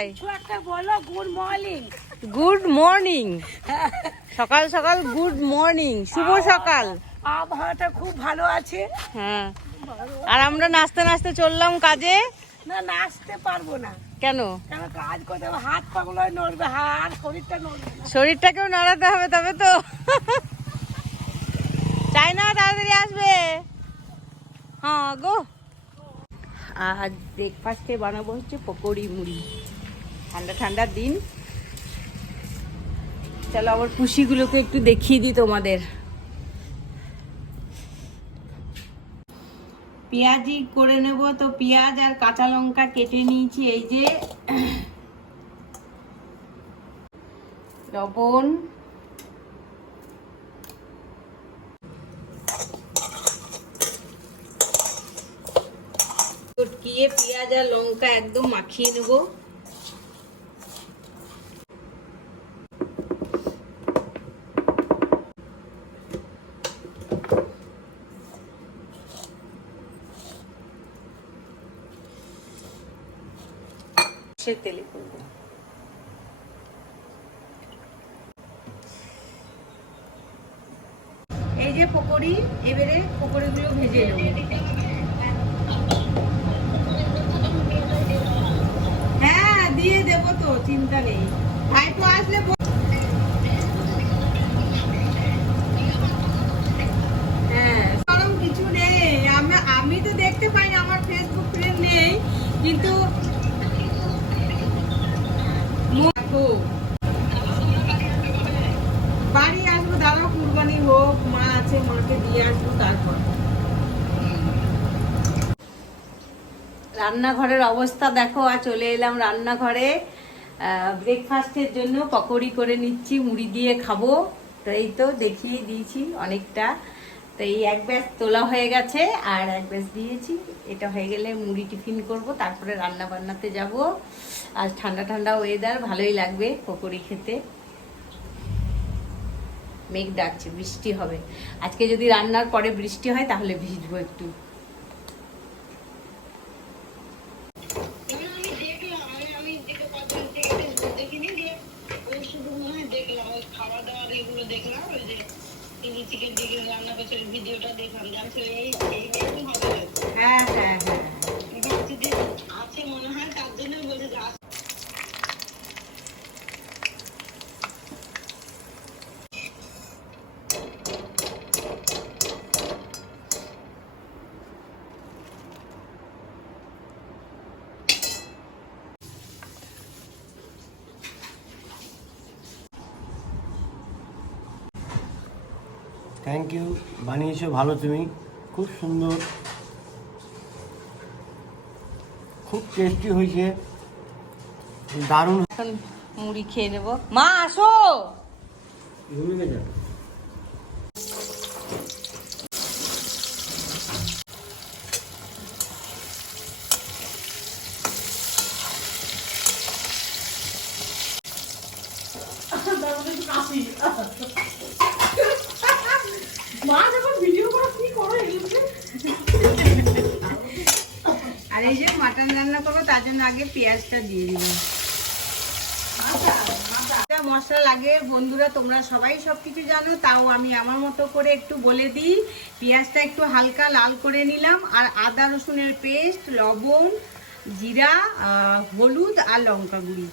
একটা বলো good morning good morning সকাল সকাল গুড মর্নিং শুভ সকাল। আবহাওয়াটা খুব ভালো আছে। হ্যাঁ। আর আমরা নাচতে নাচতে চললাম কাজে? না নাচতে পারব না। কেন? কেন কাজ করতে হবে। হাত পাগুলো নড়বে হাত শরীরটা নড়বে শরীরটাকেও নাড়াতে হবে তবে তো। চাই না তাড়াতাড়ি আসবে। হ্যাঁ গো। আর ব্রেকফাস্টে বানাবো হচ্ছে পকোড়ি মুড়ি। ঠান্ডা ঠান্ডার দিন। চলো আবার পুষিগুলোকে একটু দেখিয়ে দিই তোমাদের। পেঁয়াজি করে নেব তো পেঁয়াজ আর কাঁচা লঙ্কা কেটে নিয়েছি, এই যে। লবণ। চটকিয়ে পেঁয়াজ আর লঙ্কা একদম মাখিয়ে নেব। তেলে করব। এই যে পকোড়ি, এবারে পকোড়িগুলো ভেজে নেব। হ্যাঁ দিয়ে দেবো তো, চিন্তা নেই। ভাই তো আসলে বল- হ্যাঁ কারণ কিছু নেই আমি আমি তো দেখতে পাই না, আমার ফেসবুক ফ্রেন্ড নেই কিন্তু বাড়ি আসব কুরবানি হোক, মা আছে, মাকে দিয়ে আসব তারপর। রান্নাঘরের অবস্থা দেখো, আর চলে এলাম রান্নাঘরে। ব্রেকফাস্টের জন্য পকোড়ি করে নিচ্ছি, মুড়ি দিয়ে খাব। তো এই তো দেখিয়ে দিয়েছি অনেকটা। তো এই এক ব্যাস তোলা হয়ে গেছে, আর এক ব্যাস দিয়েছি। এটা হয়ে গেলে মুড়ি টিফিন করব, তারপরে রান্না বান্নাতে যাব। আজ ঠান্ডা ঠান্ডা ওয়েদার ভালোই লাগবে পকোড়ি খেতে। মেঘ ডাকছে, বৃষ্টি হবে। আজকে যদি রান্নার পরে বৃষ্টি হয়, তাহলে ভিজবো একটু আমি দেখলাম আমি আমি দেখে কতদিন থেকে ফেসবুক দেখিনি যে ওই শুধু মনে হয় দেখলাম ওই খাওয়া দাওয়ার এগুলো দেখলাম ওই যে চিলি চিকেন চিকেন রান্না করছে ওই ভিডিওটা দেখলাম জানছো এই এইরকম হবে হ্যাঁ হ্যাঁ হ্যাঁ ভাবছি যে আছে মনে হয় তার জন্য বলছে যে আছে। থ্যাংক ইউ বানিয়েছো ভালো তুমি। খুব সুন্দর। খুব টেস্টি হয়েছে। দারুণ। এখন মুড়ি খেয়ে নেব। মা আসো আর এই যে মাটন রান্না করব তার জন্য আগে পেঁয়াজটা দিয়ে দিব। মশলা লাগে, বন্ধুরা, তোমরা সবাই সব কিছু জানো, তাও আমি আমার মতো করে একটু বলে দিই। পেঁয়াজটা একটু হালকা লাল করে নিলাম, আর আদা রসুনের পেস্ট, লবণ, জিরা হলুদ আর লঙ্কা গুঁড়ি।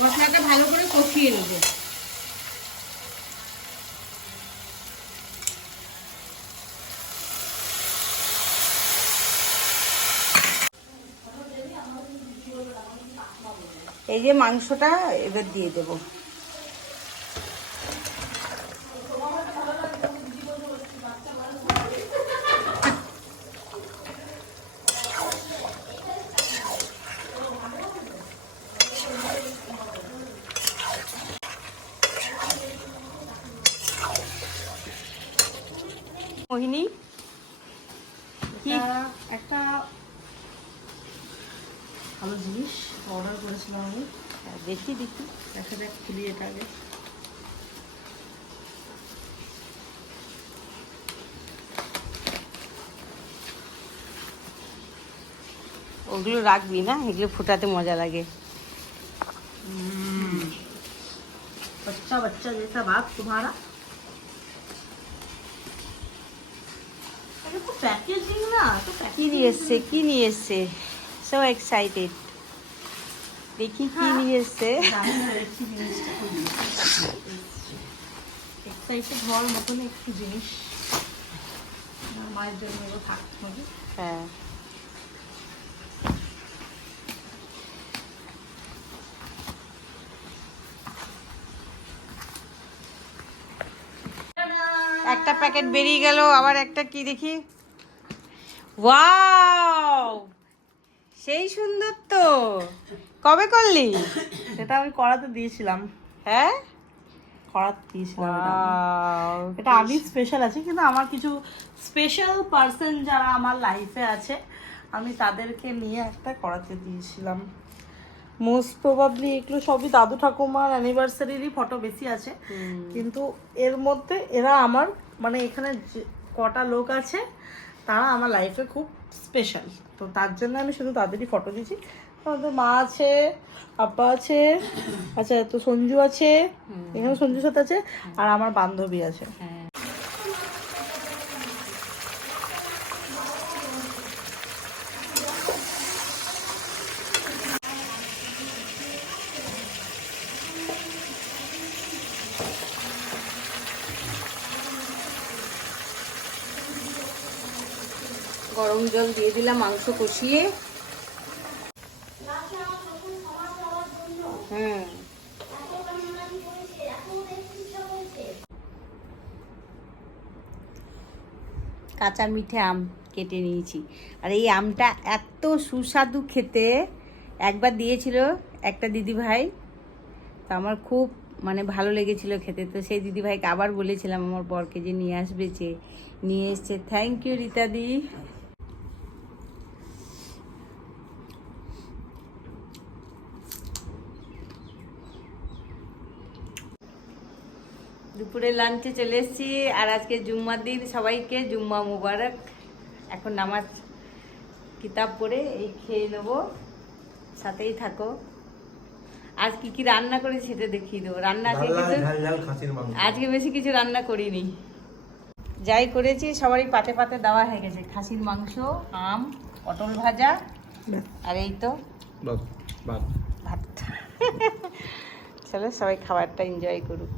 মশলাটা ভালো করে কষিয়ে নেব। এই যে মাংসটা এবার দিয়ে দেব। মোহিনী কি? একটা ভালো জিনিস। অর্ডার করেছিলাম আমি দেখি দেখি দেখা যাক খুলি এটা আগে ওগুলো রাখবি না এগুলো ফোটাতে মজা লাগে बच्चा बच्चा जैसा बात तुम्हारा अरे तो पैकेजिंग ना तो কি নিয়ে এসছে কি নিয়ে এসছে সো এক্সাইটেড দেখি কি নিয়ে এসছে এক্সাইটেড হওয়ার মতন একটু জিনিস। মায়ের জন্য থাকতে হবে হ্যাঁ। একটা প্যাকেট বেরিয়ে গেল আবার একটা কি দেখি? ওয়াও! সেই সুন্দর তো। কবে করলি? সেটা আমি করাতে দিয়েছিলাম। হ্যাঁ? করাতে দিয়েছিলাম এটা আমি। স্পেশাল আছে কিন্তু আমার কিছু স্পেশাল পার্সন যারা আমার লাইফে আছে আমি তাদেরকে নিয়ে একটা করাতে দিয়েছিলাম। মোস্ট প্রবাবলি এগুলো সবই দাদু ঠাকুমার অ্যানিভার্সারিরই ফটো বেশি আছে। কিন্তু এর মধ্যে এরা আমার মানে এখানে কটা লোক আছে তারা আমার লাইফে খুব স্পেশাল তো তার জন্য আমি শুধু তাদেরই ফটো দিয়েছি। আমাদের মা আছে আব্বা আছে আচ্ছা তো সঞ্জু আছে এখানে সঞ্জুর সাথে আছে আর আমার বান্ধবী আছে। হ্যাঁ। গরম জল দিয়ে দিলাম মাংস কষিয়ে। হুম। কাঁচা মিঠে আম কেটে নিয়েছি। আর এই আমটা এত সুস্বাদু খেতে। একবার দিয়েছিল একটা দিদি ভাই তো আমার খুব মানে ভালো লেগেছিল খেতে। তো সেই দিদি ভাইকে আবার বলেছিলাম, আমার বরকে যে নিয়ে আসবে যে নিয়ে এসছে। থ্যাংক ইউ রীতাদি। দুপুরে লাঞ্চে চলে এসেছি আর আজকে জুম্মার দিন সবাইকে জুম্মা মুবারক। এখন নামাজ কিতাব পড়ে এই খেয়ে নেব সাথেই থাকো। আজ কি কি রান্না করি সেটা দেখিয়ে দেবো। রান্না আজকে কিন্তু আজকে বেশি কিছু রান্না করিনি। যাই করেছি সবারই পাতে পাতে দেওয়া হয়ে গেছে। খাসির মাংস আম পটল ভাজা আর এই তো ভাত। চলো সবাই খাবারটা এনজয় করুক।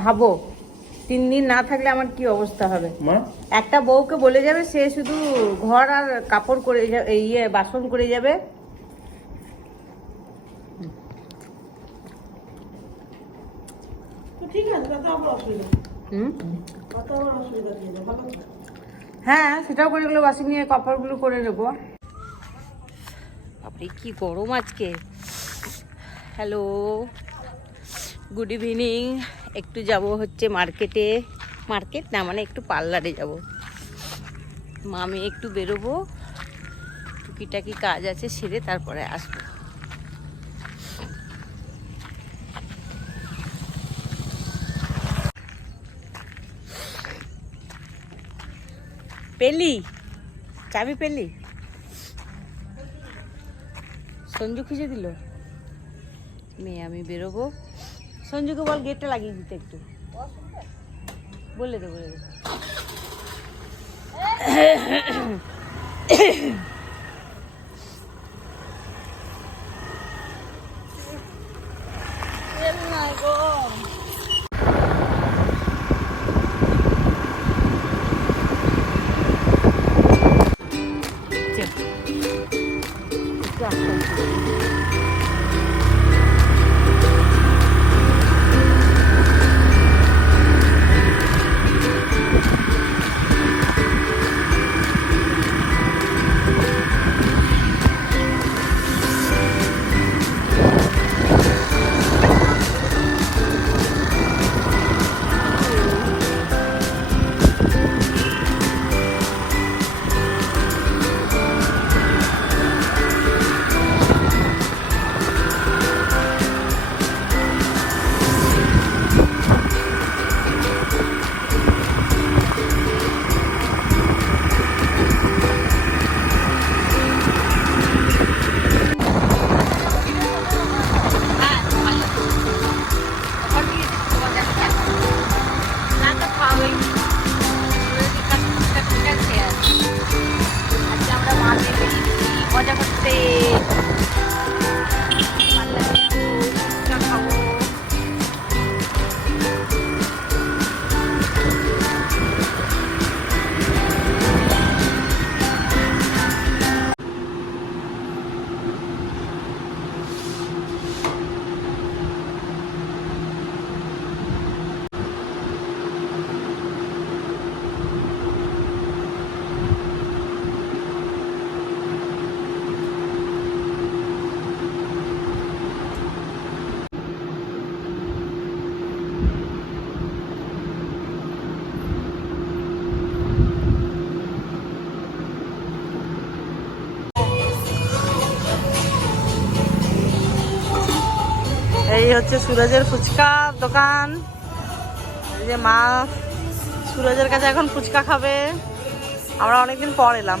ভাবো। তিন দিন না থাকলে আমার কি অবস্থা হবে? একটা বউকে বলে যাবে সে শুধু ঘর আর কাপড় করে ইয়ে বাসন করে যাবে। হ্যাঁ সেটাও করে গেলো বাসন নিয়ে কাপড়গুলো করে নেব। বাপরে কি গরম আজকে। হ্যালো গুড ইভিনিং একটু যাব হচ্ছে মার্কেটে, মার্কেট না মানে একটু পার্লারে যাব। মামি একটু বেরোবো, টুকিটাকি কাজ আছে সেরে তারপরে আসব। পেলি? চাবি পেলি? সঞ্জু খুঁজে দিল? মেয়ে, আমি বেরোবো। সঞ্জুকে বল গেটটা লাগিয়ে দিতে একটু। বলে দে বলে দে। もうちっ হচ্ছে সুরজের ফুচকা দোকান। এই যে মা সুরজের কাছে এখন ফুচকা খাবে। আমরা অনেকদিন পর এলাম।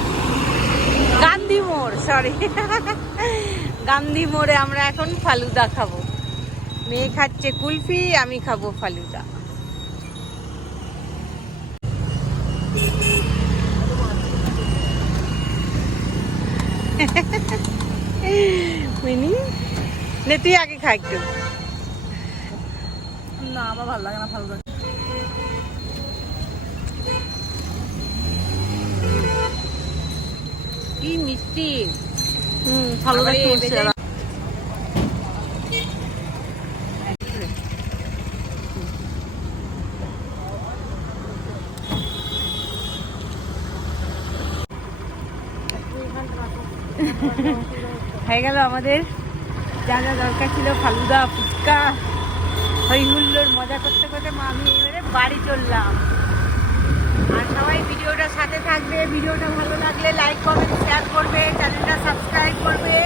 গান্ধী মোড় সরি গান্ধী মোড়ে আমরা এখন ফালুদা খাব। মেয়ে খাচ্ছে কুলফি, আমি খাব ফালুদা। মিনি, নে, তুই আগে খা একটু। না, আমার ভালো লাগে না লাগে কি মিষ্টি। হুম চলছে বেজায়- হয়ে গেল আমাদের। যা যা দরকার ছিল ফালুদা ফুচকা হই হুল্লোর মজা করতে করতে মা আমি এবারে বাড়ি চললাম। আর সবাই ভিডিওটা সাথে থাকবে। ভিডিওটা ভালো লাগলে লাইক কমেন্ট শেয়ার করবে চ্যানেলটা সাবস্ক্রাইব করবে।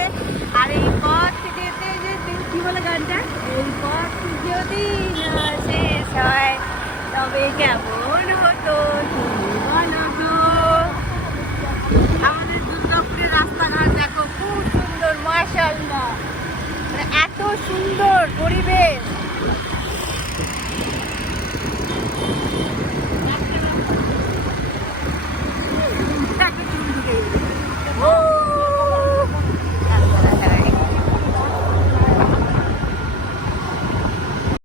আর এই পথ যেতে যে কি বলে গানটা? এই পথ যদি না শেষ হয়, তবে কেমন হতো আমাদের রাস্তাঘাট দেখো, খুব সুন্দর মানে এত সুন্দর পরিবেশ।